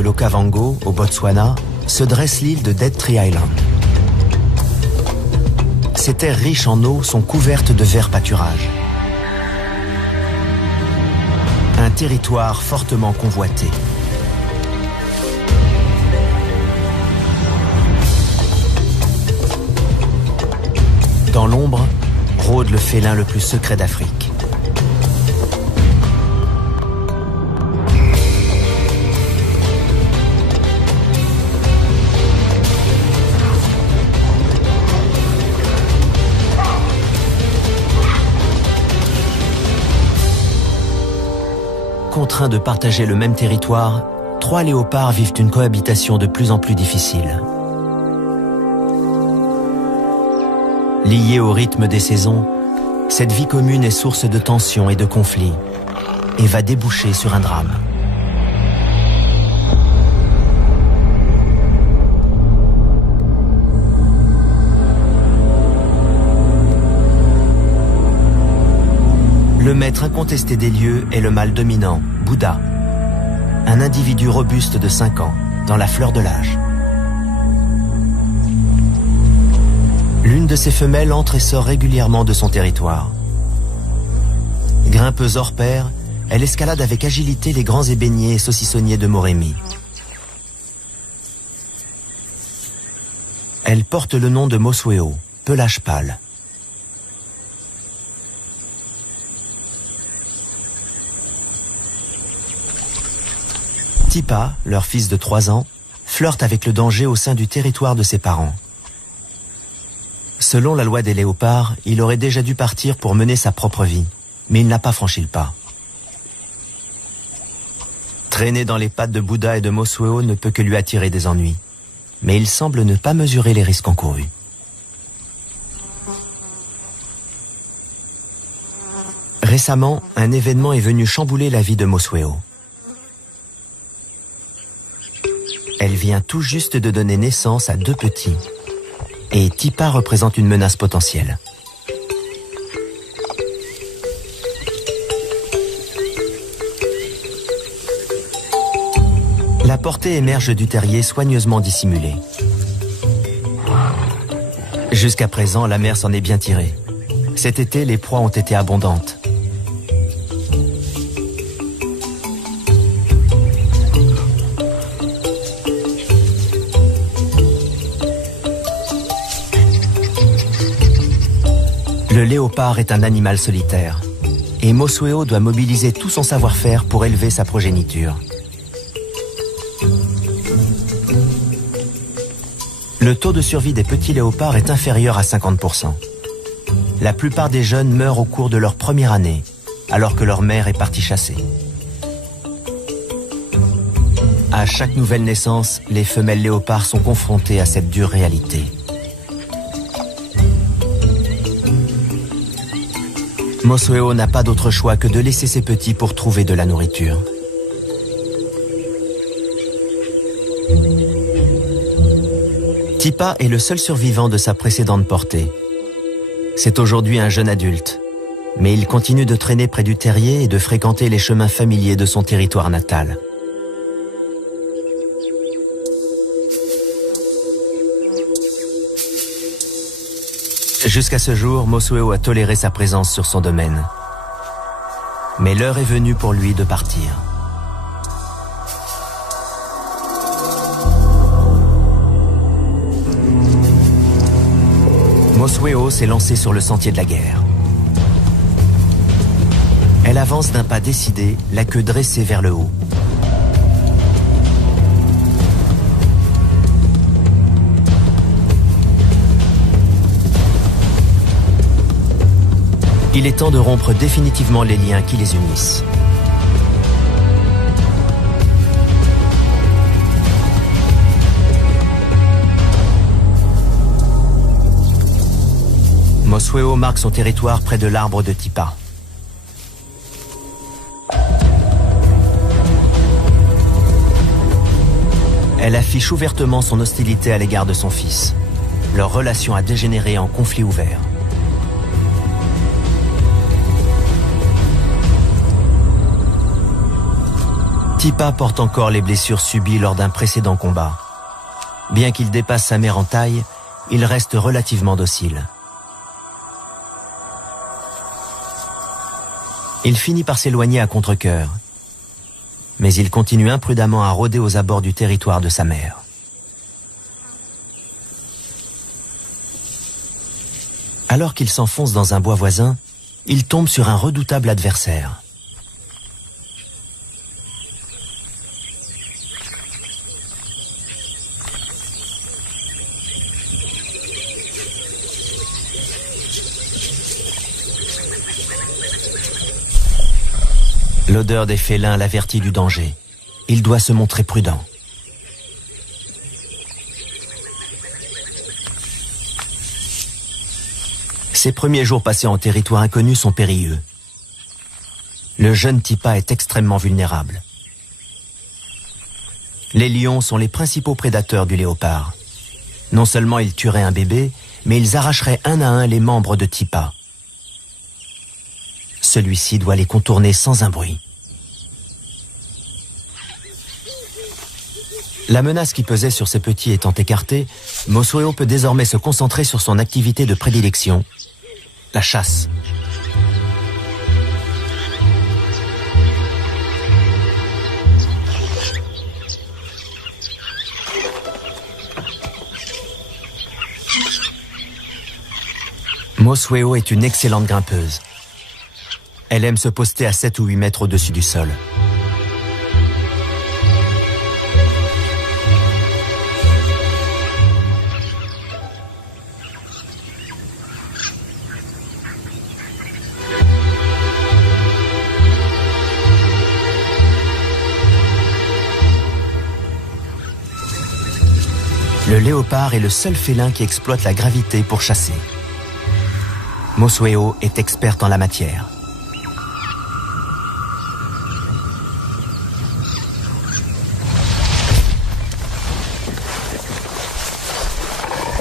de l'Okavango, au Botswana, se dresse l'île de Dead Tree Island. Ces terres riches en eau sont couvertes de verts pâturages. Un territoire fortement convoité. Dans l'ombre, rôde le félin le plus secret d'Afrique. Contraints de partager le même territoire, 3 léopards vivent une cohabitation de plus en plus difficile. Liée au rythme des saisons, cette vie commune est source de tensions et de conflits et va déboucher sur un drame. Le maître incontesté des lieux est le mâle dominant, Bouddha, un individu robuste de 5 ans, dans la fleur de l'âge. L'une de ses femelles entre et sort régulièrement de son territoire. Grimpeuse hors pair, elle escalade avec agilité les grands ébéniers et saucissonniers de Moremi. Elle porte le nom de Mosweo, pelage pâle. Tipa, leur fils de 3 ans, flirte avec le danger au sein du territoire de ses parents. Selon la loi des léopards, il aurait déjà dû partir pour mener sa propre vie, mais il n'a pas franchi le pas. Traîner dans les pattes de Bouddha et de Mosweo ne peut que lui attirer des ennuis, mais il semble ne pas mesurer les risques encourus. Récemment, un événement est venu chambouler la vie de Mosweo. Elle vient tout juste de donner naissance à 2 petits. Et Tipa représente une menace potentielle. La portée émerge du terrier soigneusement dissimulée. Jusqu'à présent, la mère s'en est bien tirée. Cet été, les proies ont été abondantes. Le léopard est un animal solitaire, et Mosweo doit mobiliser tout son savoir-faire pour élever sa progéniture. Le taux de survie des petits léopards est inférieur à 50%. La plupart des jeunes meurent au cours de leur première année, alors que leur mère est partie chasser. À chaque nouvelle naissance, les femelles léopards sont confrontées à cette dure réalité. Mosweo n'a pas d'autre choix que de laisser ses petits pour trouver de la nourriture. Tipa est le seul survivant de sa précédente portée. C'est aujourd'hui un jeune adulte, mais il continue de traîner près du terrier et de fréquenter les chemins familiers de son territoire natal. Jusqu'à ce jour, Mosweo a toléré sa présence sur son domaine. Mais l'heure est venue pour lui de partir. Mosweo s'est lancée sur le sentier de la guerre. Elle avance d'un pas décidé, la queue dressée vers le haut. Il est temps de rompre définitivement les liens qui les unissent. Mosweo marque son territoire près de l'arbre de Tipa. Elle affiche ouvertement son hostilité à l'égard de son fils. Leur relation a dégénéré en conflit ouvert. Tipa porte encore les blessures subies lors d'un précédent combat. Bien qu'il dépasse sa mère en taille, il reste relativement docile. Il finit par s'éloigner à contre-cœur, mais il continue imprudemment à rôder aux abords du territoire de sa mère. Alors qu'il s'enfonce dans un bois voisin, il tombe sur un redoutable adversaire. L'odeur des félins l'avertit du danger. Il doit se montrer prudent. Ses premiers jours passés en territoire inconnu sont périlleux. Le jeune Tipa est extrêmement vulnérable. Les lions sont les principaux prédateurs du léopard. Non seulement ils tueraient un bébé, mais ils arracheraient un à un les membres de Tipa. Celui-ci doit les contourner sans un bruit. La menace qui pesait sur ses petits étant écartée, Mosweo peut désormais se concentrer sur son activité de prédilection, la chasse. Mosweo est une excellente grimpeuse. Elle aime se poster à 7 ou 8 mètres au-dessus du sol. Le léopard est le seul félin qui exploite la gravité pour chasser. Mosweo est experte en la matière.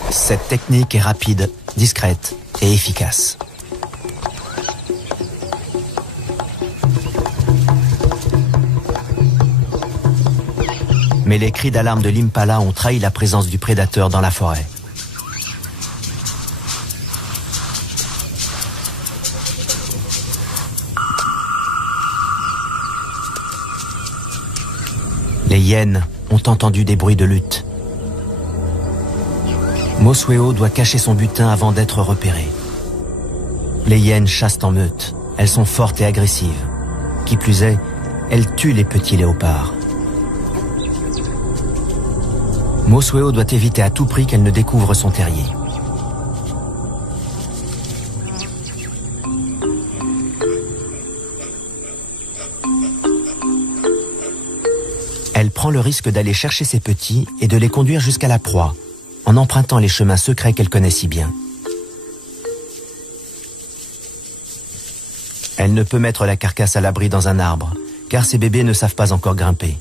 Cette technique est rapide, discrète et efficace. Mais les cris d'alarme de l'impala ont trahi la présence du prédateur dans la forêt. Les hyènes ont entendu des bruits de lutte. Mosweo doit cacher son butin avant d'être repéré. Les hyènes chassent en meute. Elles sont fortes et agressives. Qui plus est, elles tuent les petits léopards. Mosweo doit éviter à tout prix qu'elle ne découvre son terrier. Elle prend le risque d'aller chercher ses petits et de les conduire jusqu'à la proie, en empruntant les chemins secrets qu'elle connaît si bien. Elle ne peut mettre la carcasse à l'abri dans un arbre, car ses bébés ne savent pas encore grimper.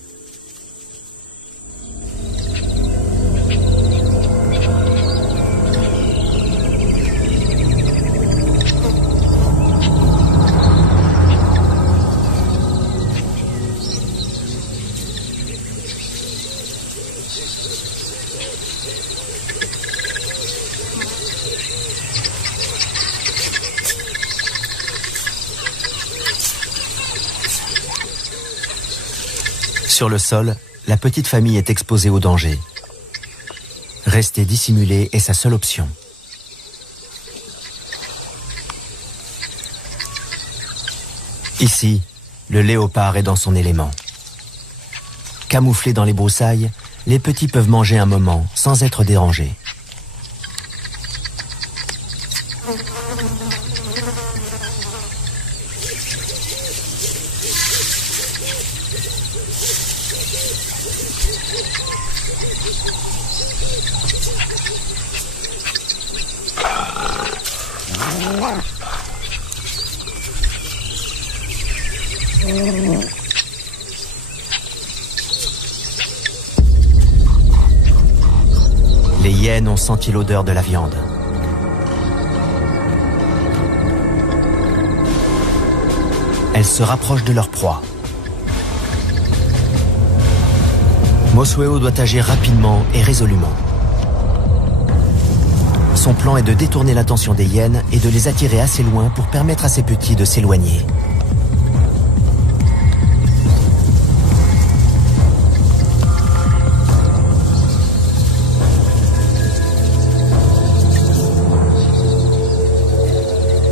Sur le sol, la petite famille est exposée au danger. Rester dissimulé est sa seule option. Ici, le léopard est dans son élément. Camouflés dans les broussailles, les petits peuvent manger un moment sans être dérangés. Les hyènes ont senti l'odeur de la viande. Elles se rapprochent de leur proie. Mosueo doit agir rapidement et résolument. Son plan est de détourner l'attention des hyènes et de les attirer assez loin pour permettre à ses petits de s'éloigner.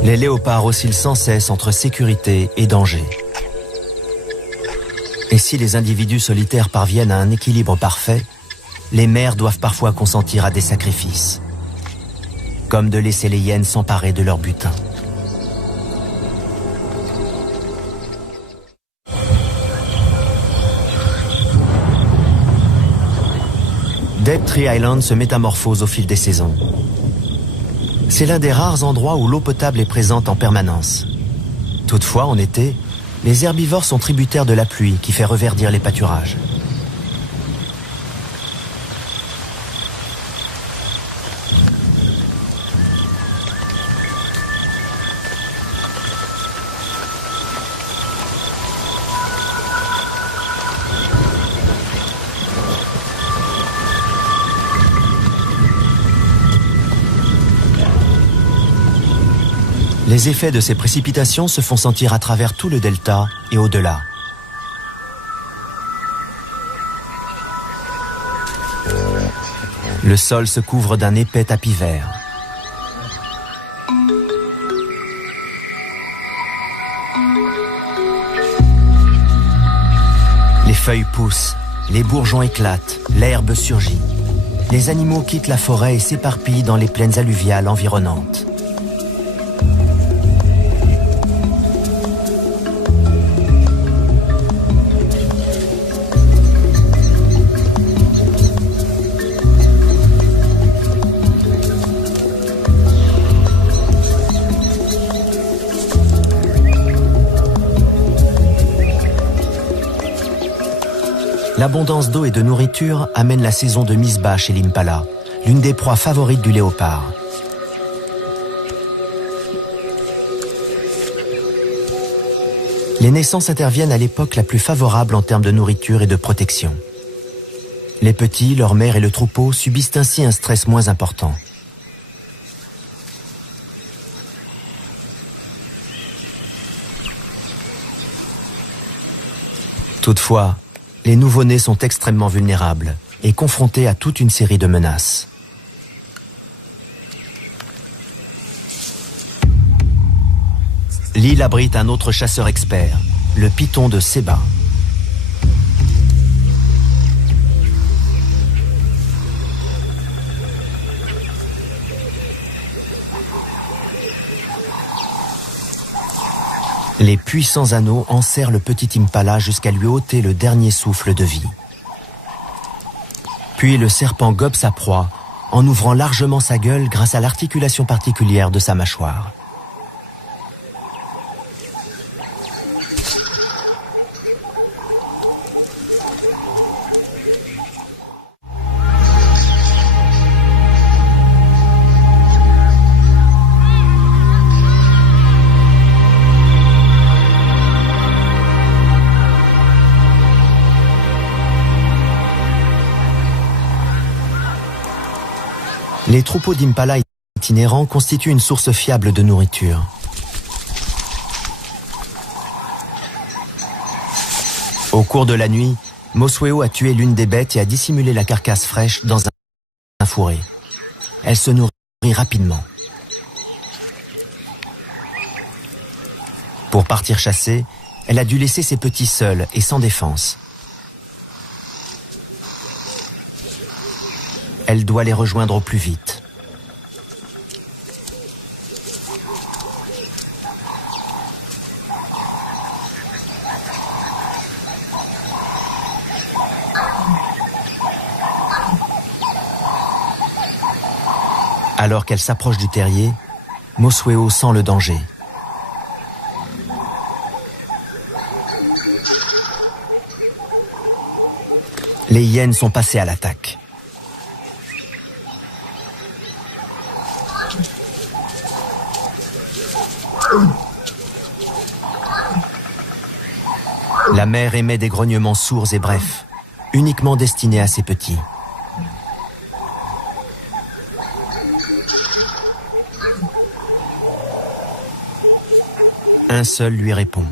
Les léopards oscillent sans cesse entre sécurité et danger. Et si les individus solitaires parviennent à un équilibre parfait, les mères doivent parfois consentir à des sacrifices, comme de laisser les hyènes s'emparer de leur butin. Dead Tree Island se métamorphose au fil des saisons. C'est l'un des rares endroits où l'eau potable est présente en permanence. Toutefois, en été, les herbivores sont tributaires de la pluie qui fait reverdir les pâturages. Les effets de ces précipitations se font sentir à travers tout le delta et au-delà. Le sol se couvre d'un épais tapis vert. Les feuilles poussent, les bourgeons éclatent, l'herbe surgit. Les animaux quittent la forêt et s'éparpillent dans les plaines alluviales environnantes. L'abondance d'eau et de nourriture amène la saison de mise bas chez l'impala, l'une des proies favorites du léopard. Les naissances interviennent à l'époque la plus favorable en termes de nourriture et de protection. Les petits, leur mère et le troupeau subissent ainsi un stress moins important. Toutefois, les nouveau-nés sont extrêmement vulnérables et confrontés à toute une série de menaces. L'île abrite un autre chasseur expert, le python de Seba. Les puissants anneaux enserrent le petit impala jusqu'à lui ôter le dernier souffle de vie. Puis le serpent gobe sa proie en ouvrant largement sa gueule grâce à l'articulation particulière de sa mâchoire. Les troupeaux d'impala itinérants constituent une source fiable de nourriture. Au cours de la nuit, Mosueo a tué l'une des bêtes et a dissimulé la carcasse fraîche dans un fourré. Elle se nourrit rapidement. Pour partir chasser, elle a dû laisser ses petits seuls et sans défense. Elle doit les rejoindre au plus vite. Alors qu'elle s'approche du terrier, Mosueo sent le danger. Les hyènes sont passées à l'attaque. La mère émet des grognements sourds et brefs. uniquement destiné à ses petits. Un seul lui répond.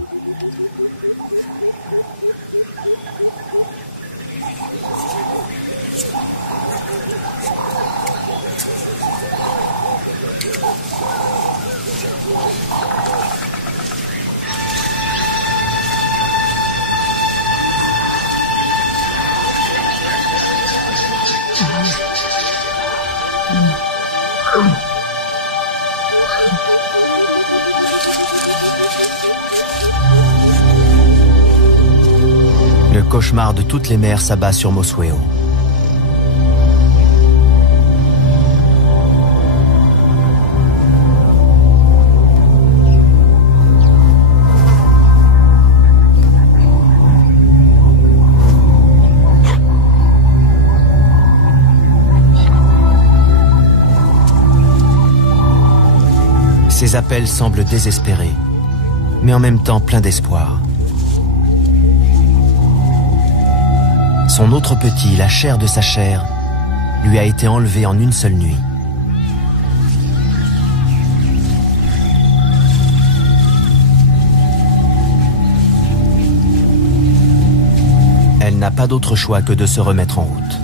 Le cauchemar de toutes les mères s'abat sur Mosueo. Ses appels semblent désespérés, mais en même temps pleins d'espoir. Son autre petit, la chair de sa chair, lui a été enlevé en une seule nuit. Elle n'a pas d'autre choix que de se remettre en route.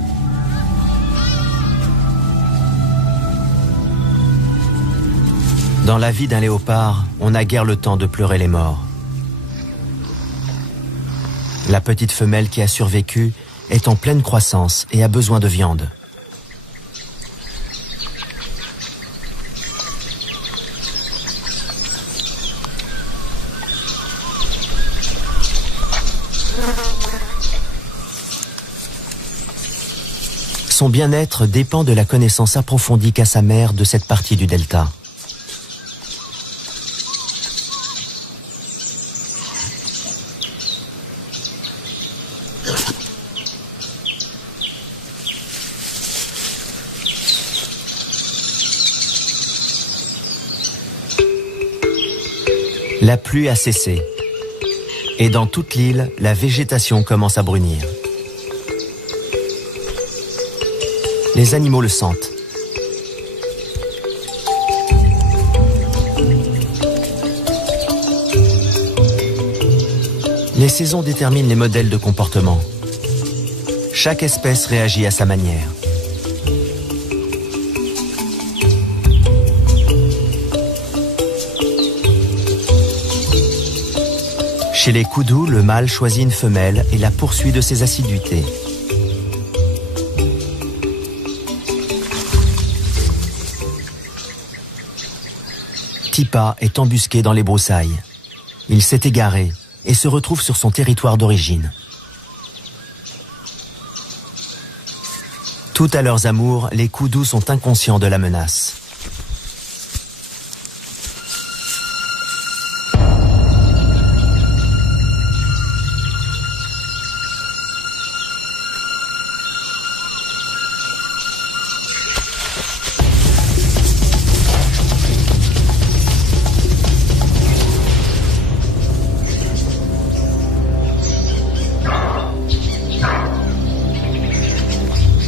Dans la vie d'un léopard, on n'a guère le temps de pleurer les morts. La petite femelle qui a survécu est en pleine croissance et a besoin de viande. Son bien-être dépend de la connaissance approfondie qu'a sa mère de cette partie du delta. La pluie a cessé, et dans toute l'île, la végétation commence à brunir. Les animaux le sentent. Les saisons déterminent les modèles de comportement. Chaque espèce réagit à sa manière. Chez les koudous, le mâle choisit une femelle et la poursuit de ses assiduités. Tipa est embusqué dans les broussailles. Il s'est égaré et se retrouve sur son territoire d'origine. Tout à leurs amours, les koudous sont inconscients de la menace.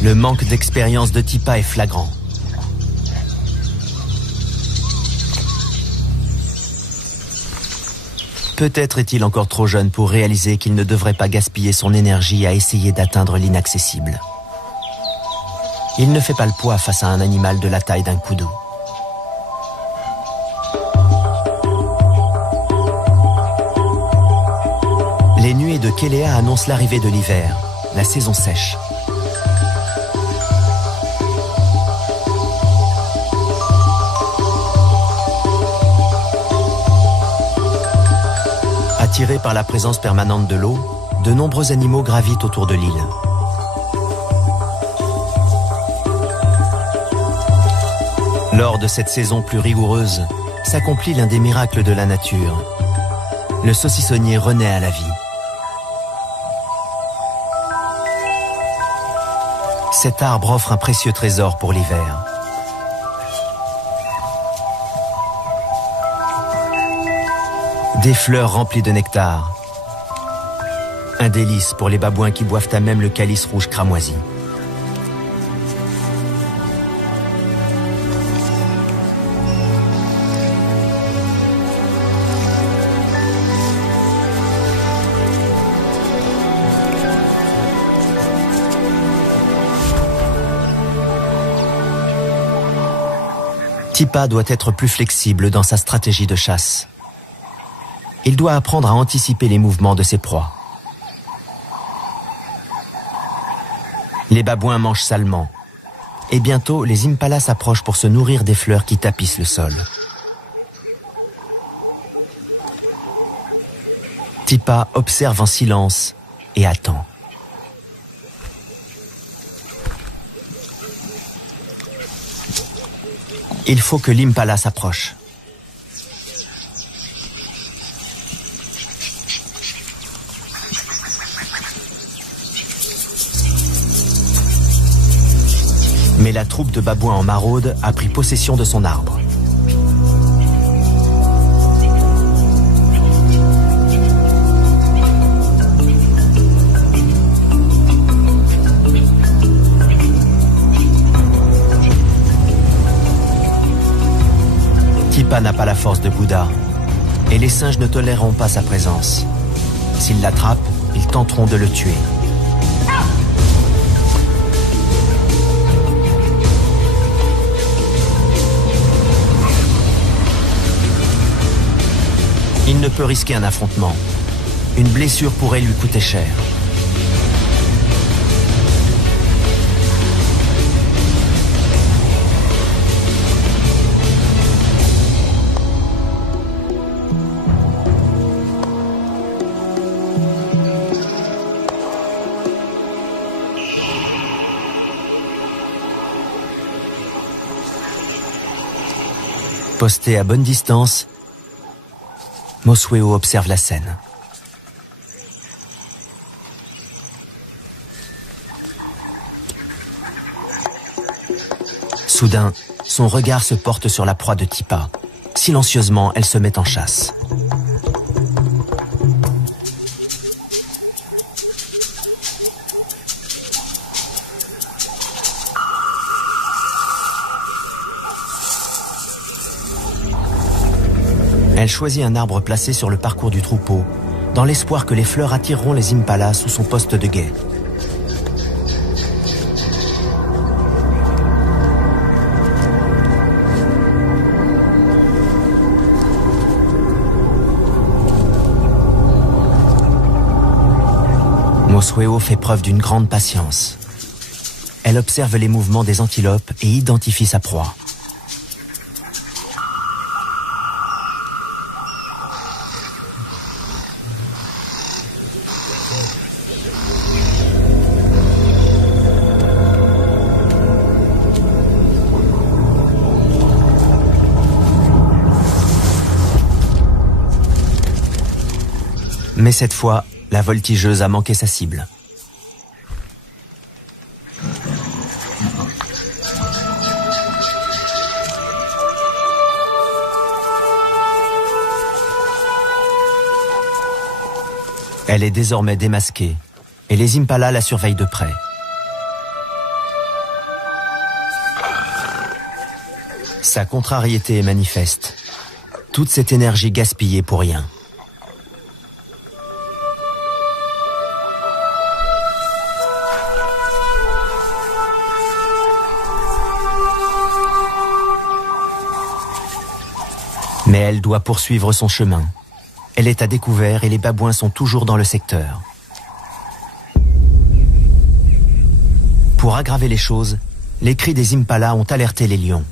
Le manque d'expérience de Tipa est flagrant. Peut-être est-il encore trop jeune pour réaliser qu'il ne devrait pas gaspiller son énergie à essayer d'atteindre l'inaccessible. Il ne fait pas le poids face à un animal de la taille d'un koudou. Les nuées de Kelea annoncent l'arrivée de l'hiver, la saison sèche. Attirés par la présence permanente de l'eau, de nombreux animaux gravitent autour de l'île. Lors de cette saison plus rigoureuse, s'accomplit l'un des miracles de la nature. Le saucissonnier renaît à la vie. Cet arbre offre un précieux trésor pour l'hiver. Des fleurs remplies de nectar. Un délice pour les babouins qui boivent à même le calice rouge cramoisi. Tipa doit être plus flexible dans sa stratégie de chasse. Il doit apprendre à anticiper les mouvements de ses proies. Les babouins mangent salement. Et bientôt, les impalas s'approchent pour se nourrir des fleurs qui tapissent le sol. Tipa observe en silence et attend. Il faut que l'impala s'approche. Mais la troupe de babouins en maraude a pris possession de son arbre. Tipa n'a pas la force de Bouddha, et les singes ne toléreront pas sa présence. S'ils l'attrapent, ils tenteront de le tuer. Il ne peut risquer un affrontement. Une blessure pourrait lui coûter cher. Posté à bonne distance, Mosweo observe la scène. Soudain, son regard se porte sur la proie de Tipa. Silencieusement, elle se met en chasse. Elle choisit un arbre placé sur le parcours du troupeau, dans l'espoir que les fleurs attireront les impalas sous son poste de guet. Mosweo fait preuve d'une grande patience. Elle observe les mouvements des antilopes et identifie sa proie. Mais cette fois, la voltigeuse a manqué sa cible. Elle est désormais démasquée et les impalas la surveillent de près. Sa contrariété est manifeste. Toute cette énergie gaspillée pour rien. Mais elle doit poursuivre son chemin. Elle est à découvert et les babouins sont toujours dans le secteur. Pour aggraver les choses, les cris des impalas ont alerté les lions.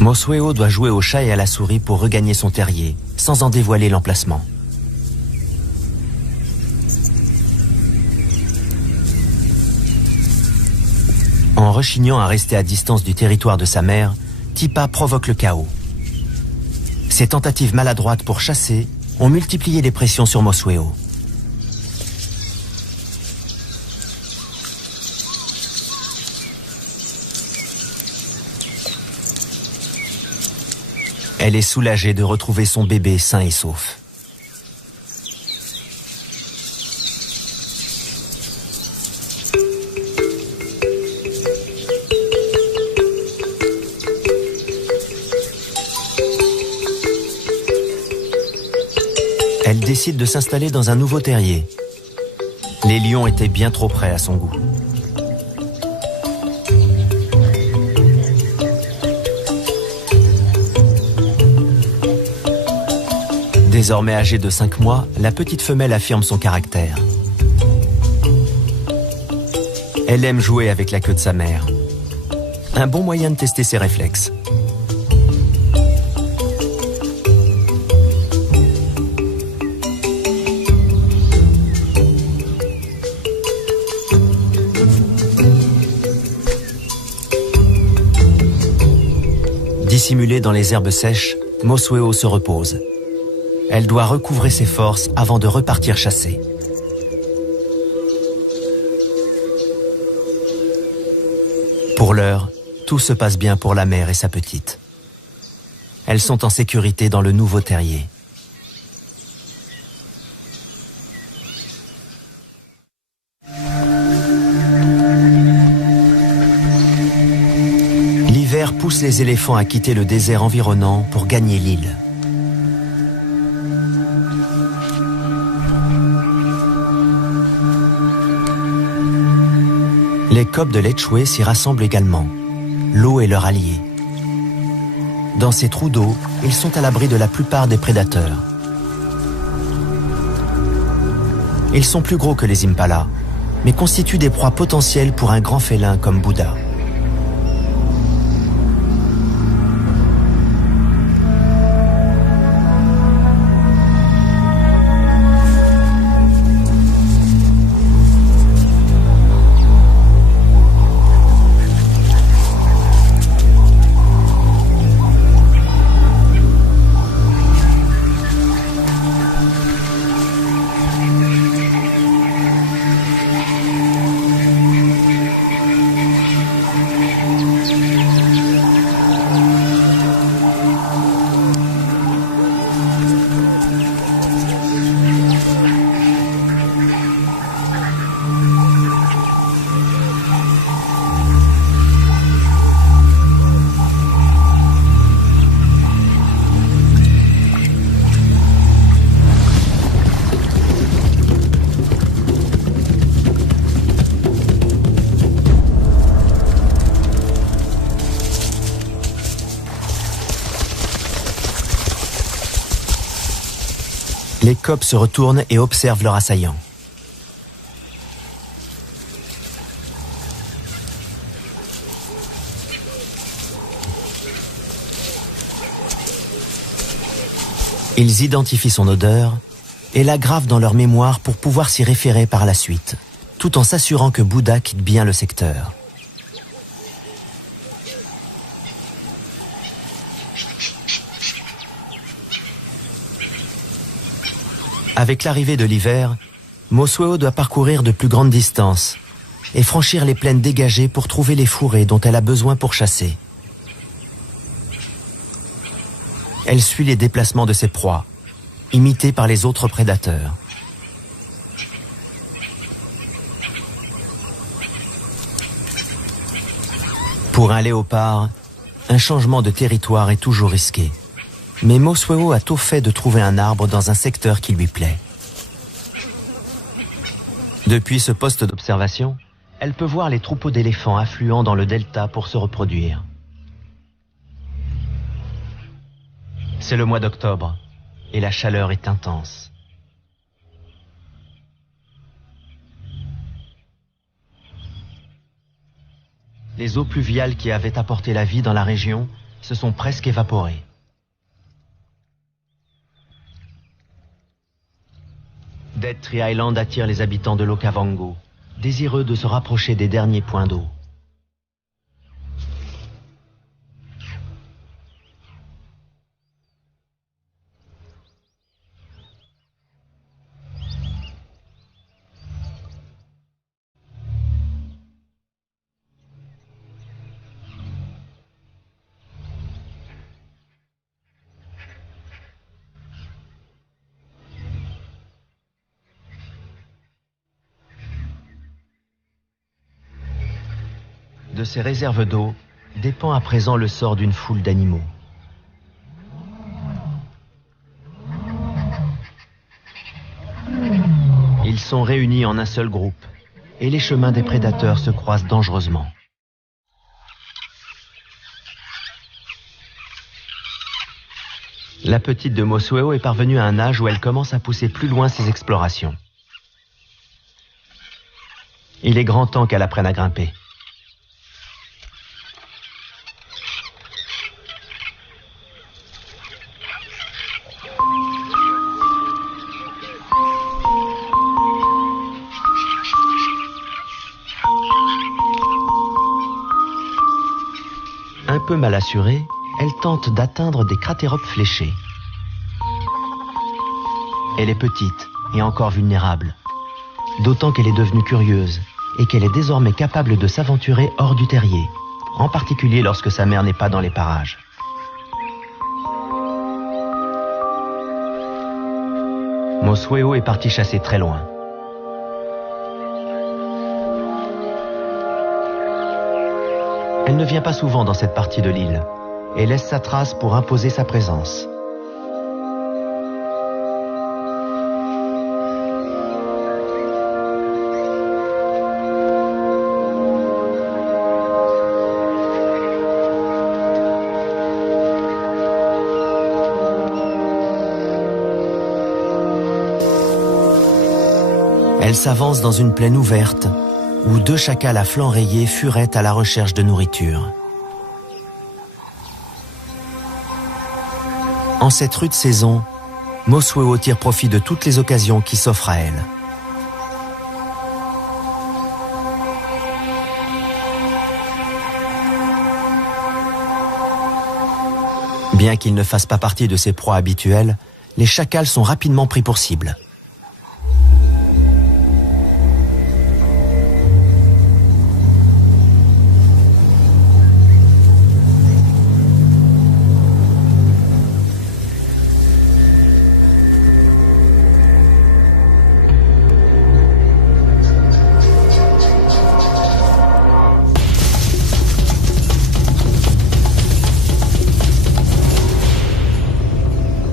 Mosweo doit jouer au chat et à la souris pour regagner son terrier, sans en dévoiler l'emplacement. En rechignant à rester à distance du territoire de sa mère, Tipa provoque le chaos. Ses tentatives maladroites pour chasser ont multiplié les pressions sur Mosweo. Elle est soulagée de retrouver son bébé sain et sauf. Elle décide de s'installer dans un nouveau terrier. Les lions étaient bien trop près à son goût. Désormais âgée de 5 mois, la petite femelle affirme son caractère. Elle aime jouer avec la queue de sa mère. Un bon moyen de tester ses réflexes. Dissimulée dans les herbes sèches, Mosueo se repose. Elle doit recouvrer ses forces avant de repartir chasser. Pour l'heure, tout se passe bien pour la mère et sa petite. Elles sont en sécurité dans le nouveau terrier. L'hiver pousse les éléphants à quitter le désert environnant pour gagner l'île. Les coqs de Lechwe s'y rassemblent également. L'eau est leur allié. Dans ces trous d'eau, ils sont à l'abri de la plupart des prédateurs. Ils sont plus gros que les impalas, mais constituent des proies potentielles pour un grand félin comme Bouddha. Les coqs se retournent et observent leur assaillant. Ils identifient son odeur et la gravent dans leur mémoire pour pouvoir s'y référer par la suite, tout en s'assurant que Bouddha quitte bien le secteur. Avec l'arrivée de l'hiver, Mosueo doit parcourir de plus grandes distances et franchir les plaines dégagées pour trouver les fourrés dont elle a besoin pour chasser. Elle suit les déplacements de ses proies, imitées par les autres prédateurs. Pour un léopard, un changement de territoire est toujours risqué. Mais Mosueo a tout fait de trouver un arbre dans un secteur qui lui plaît. Depuis ce poste d'observation, elle peut voir les troupeaux d'éléphants affluant dans le delta pour se reproduire. C'est le mois d'octobre et la chaleur est intense. Les eaux pluviales qui avaient apporté la vie dans la région se sont presque évaporées. Dead Tree Island attire les habitants de l'Okavango, désireux de se rapprocher des derniers points d'eau. De ces réserves d'eau dépend à présent le sort d'une foule d'animaux. Ils sont réunis en un seul groupe et les chemins des prédateurs se croisent dangereusement. La petite de Mosueo est parvenue à un âge où elle commence à pousser plus loin ses explorations. Il est grand temps qu'elle apprenne à grimper. Un peu mal assurée, elle tente d'atteindre des cratéropes fléchés. Elle est petite et encore vulnérable, d'autant qu'elle est devenue curieuse et qu'elle est désormais capable de s'aventurer hors du terrier, en particulier lorsque sa mère n'est pas dans les parages. Mosueo est partie chasser très loin. Elle ne vient pas souvent dans cette partie de l'île et laisse sa trace pour imposer sa présence. Elle s'avance dans une plaine ouverte où 2 chacals à flancs rayés furettent à la recherche de nourriture. En cette rude saison, Mosueo tire profit de toutes les occasions qui s'offrent à elle. Bien qu'ils ne fassent pas partie de ses proies habituelles, les chacals sont rapidement pris pour cible.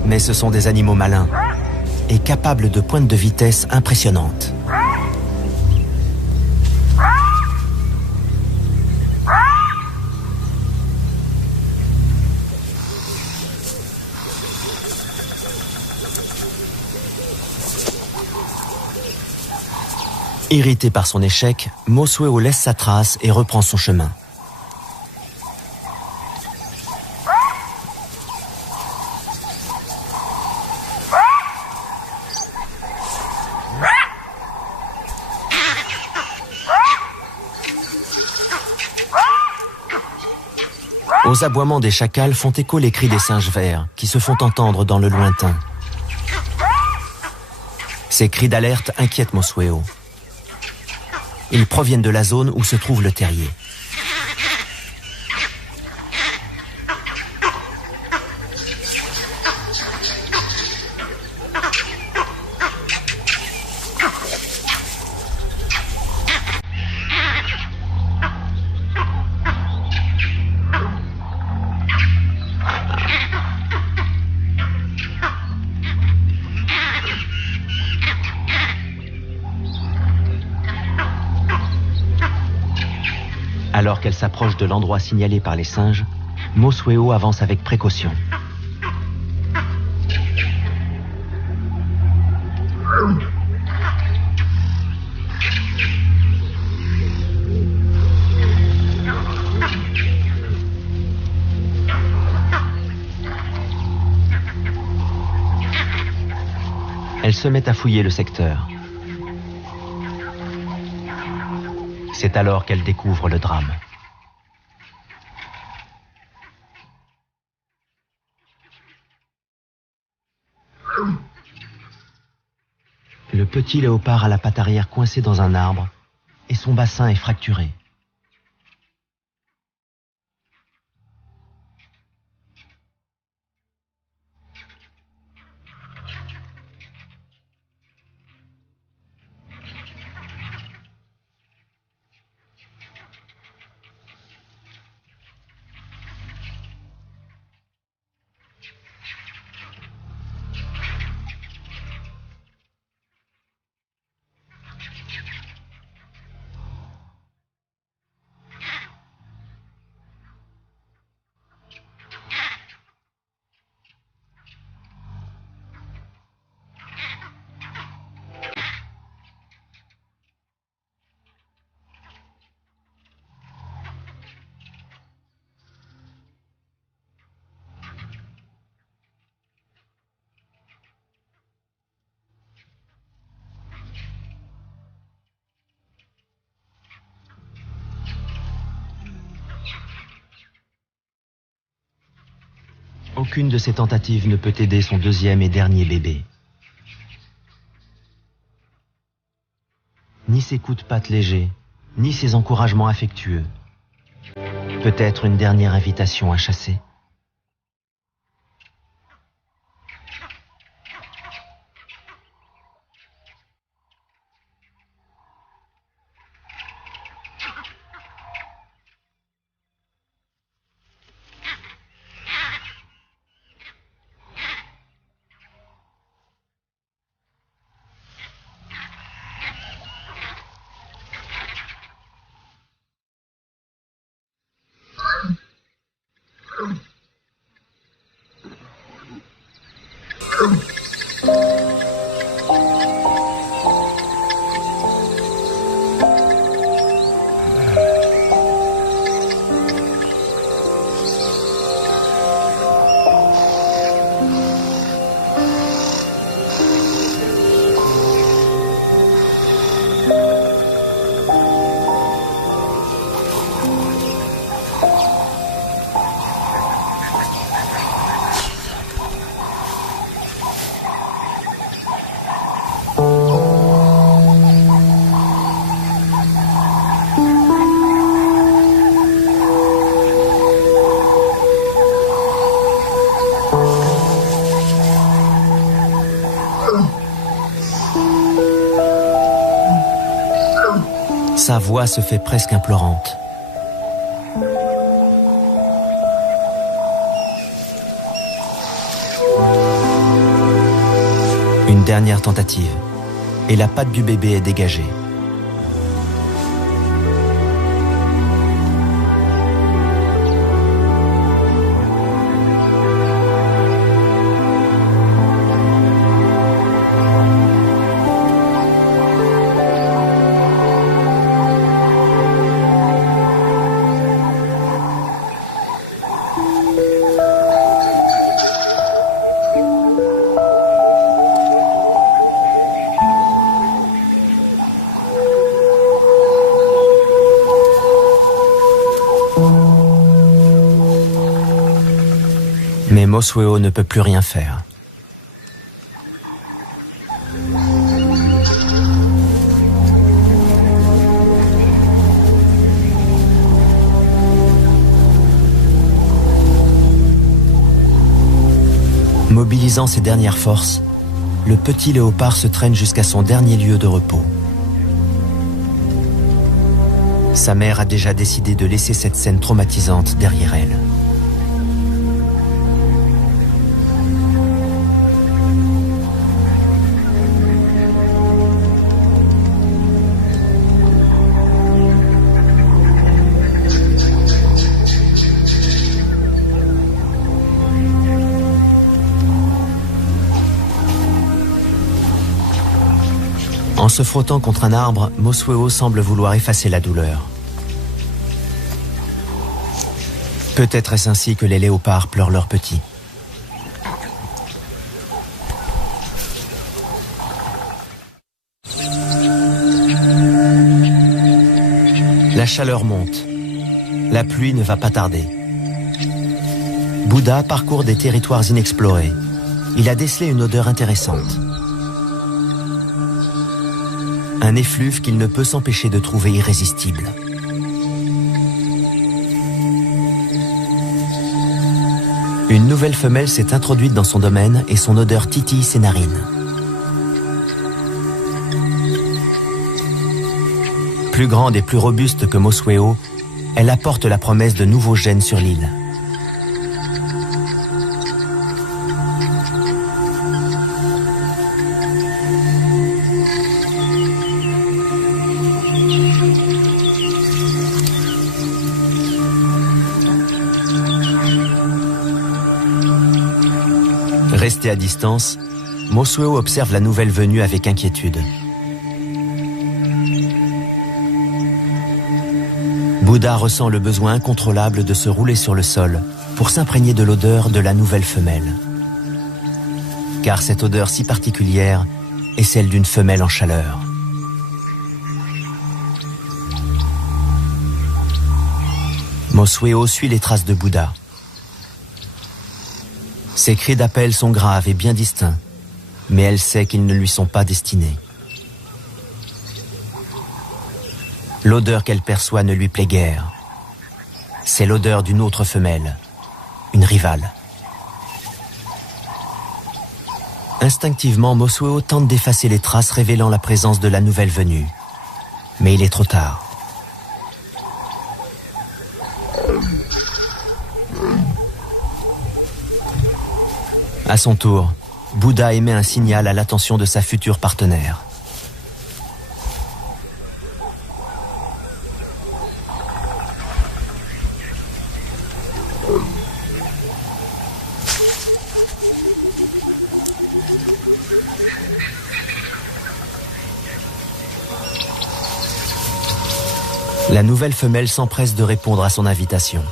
Mais ce sont des animaux malins et capables de pointes de vitesse impressionnantes. Irrité par son échec, Mosueo laisse sa trace et reprend son chemin. Aux aboiements des chacals font écho les cris des singes verts qui se font entendre dans le lointain. Ces cris d'alerte inquiètent Mosueo. Ils proviennent de la zone où se trouve le terrier. Alors qu'elle s'approche de l'endroit signalé par les singes, Mosueo avance avec précaution. Elle se met à fouiller le secteur. C'est alors qu'elle découvre le drame. Le petit léopard a la patte arrière coincée dans un arbre et son bassin est fracturé. Aucune de ces tentatives ne peut aider son deuxième et dernier bébé. Ni ses coups de patte légers, ni ses encouragements affectueux. Peut-être une dernière invitation à chasser. Sa voix se fait presque implorante. Une dernière tentative, et la patte du bébé est dégagée. Mais Mosweo ne peut plus rien faire. Mobilisant ses dernières forces, le petit léopard se traîne jusqu'à son dernier lieu de repos. Sa mère a déjà décidé de laisser cette scène traumatisante derrière elle. En se frottant contre un arbre, Mosweo semble vouloir effacer la douleur. Peut-être est-ce ainsi que les léopards pleurent leurs petits. La chaleur monte. La pluie ne va pas tarder. Bouddha parcourt des territoires inexplorés. Il a décelé une odeur intéressante. Un effluve qu'il ne peut s'empêcher de trouver irrésistible. Une nouvelle femelle s'est introduite dans son domaine et son odeur titille ses narines. Plus grande et plus robuste que Mosweo, elle apporte la promesse de nouveaux gènes sur l'île. Resté à distance, Mosweo observe la nouvelle venue avec inquiétude. Bouddha ressent le besoin incontrôlable de se rouler sur le sol pour s'imprégner de l'odeur de la nouvelle femelle. Car cette odeur si particulière est celle d'une femelle en chaleur. Mosweo suit les traces de Bouddha. Ses cris d'appel sont graves et bien distincts, mais elle sait qu'ils ne lui sont pas destinés. L'odeur qu'elle perçoit ne lui plaît guère. C'est l'odeur d'une autre femelle, une rivale. Instinctivement, Mosuo tente d'effacer les traces révélant la présence de la nouvelle venue. Mais il est trop tard. À son tour, Bouddha émet un signal à l'attention de sa future partenaire. La nouvelle femelle s'empresse de répondre à son invitation.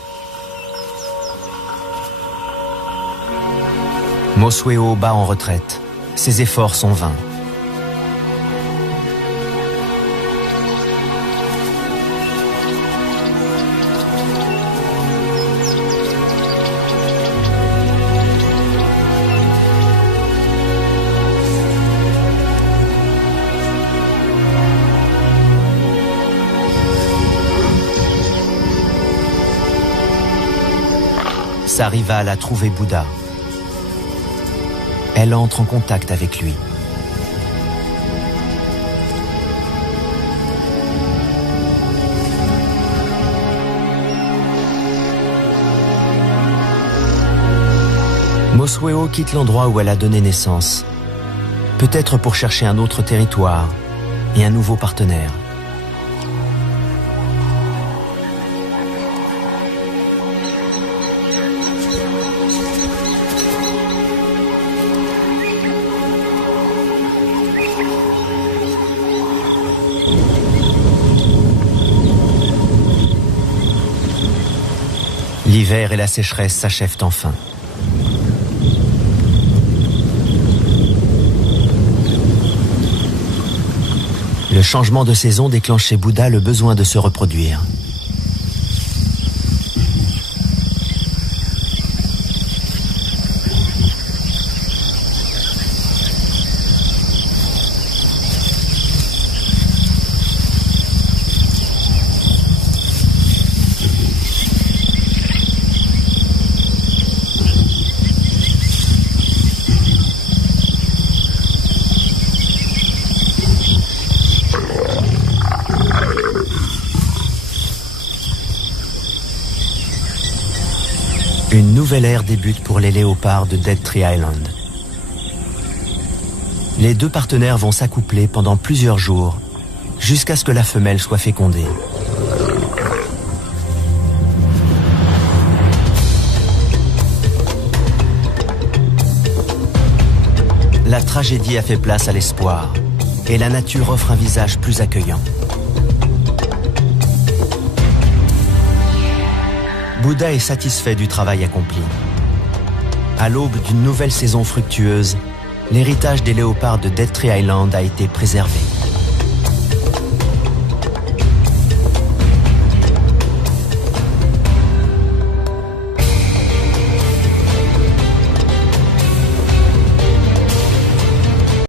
Mosuo bat en retraite. Ses efforts sont vains. Sa rivale a trouvé Bouddha. Elle entre en contact avec lui. Mosuo quitte l'endroit où elle a donné naissance, peut-être pour chercher un autre territoire et un nouveau partenaire. L'hiver et la sécheresse s'achèvent enfin. Le changement de saison déclenche chez Bouddha le besoin de se reproduire. Une nouvelle ère débute pour les léopards de Dead Tree Island. Les deux partenaires vont s'accoupler pendant plusieurs jours, jusqu'à ce que la femelle soit fécondée. La tragédie a fait place à l'espoir, et la nature offre un visage plus accueillant. Bouddha est satisfait du travail accompli. À l'aube d'une nouvelle saison fructueuse, l'héritage des léopards de Dead Tree Island a été préservé.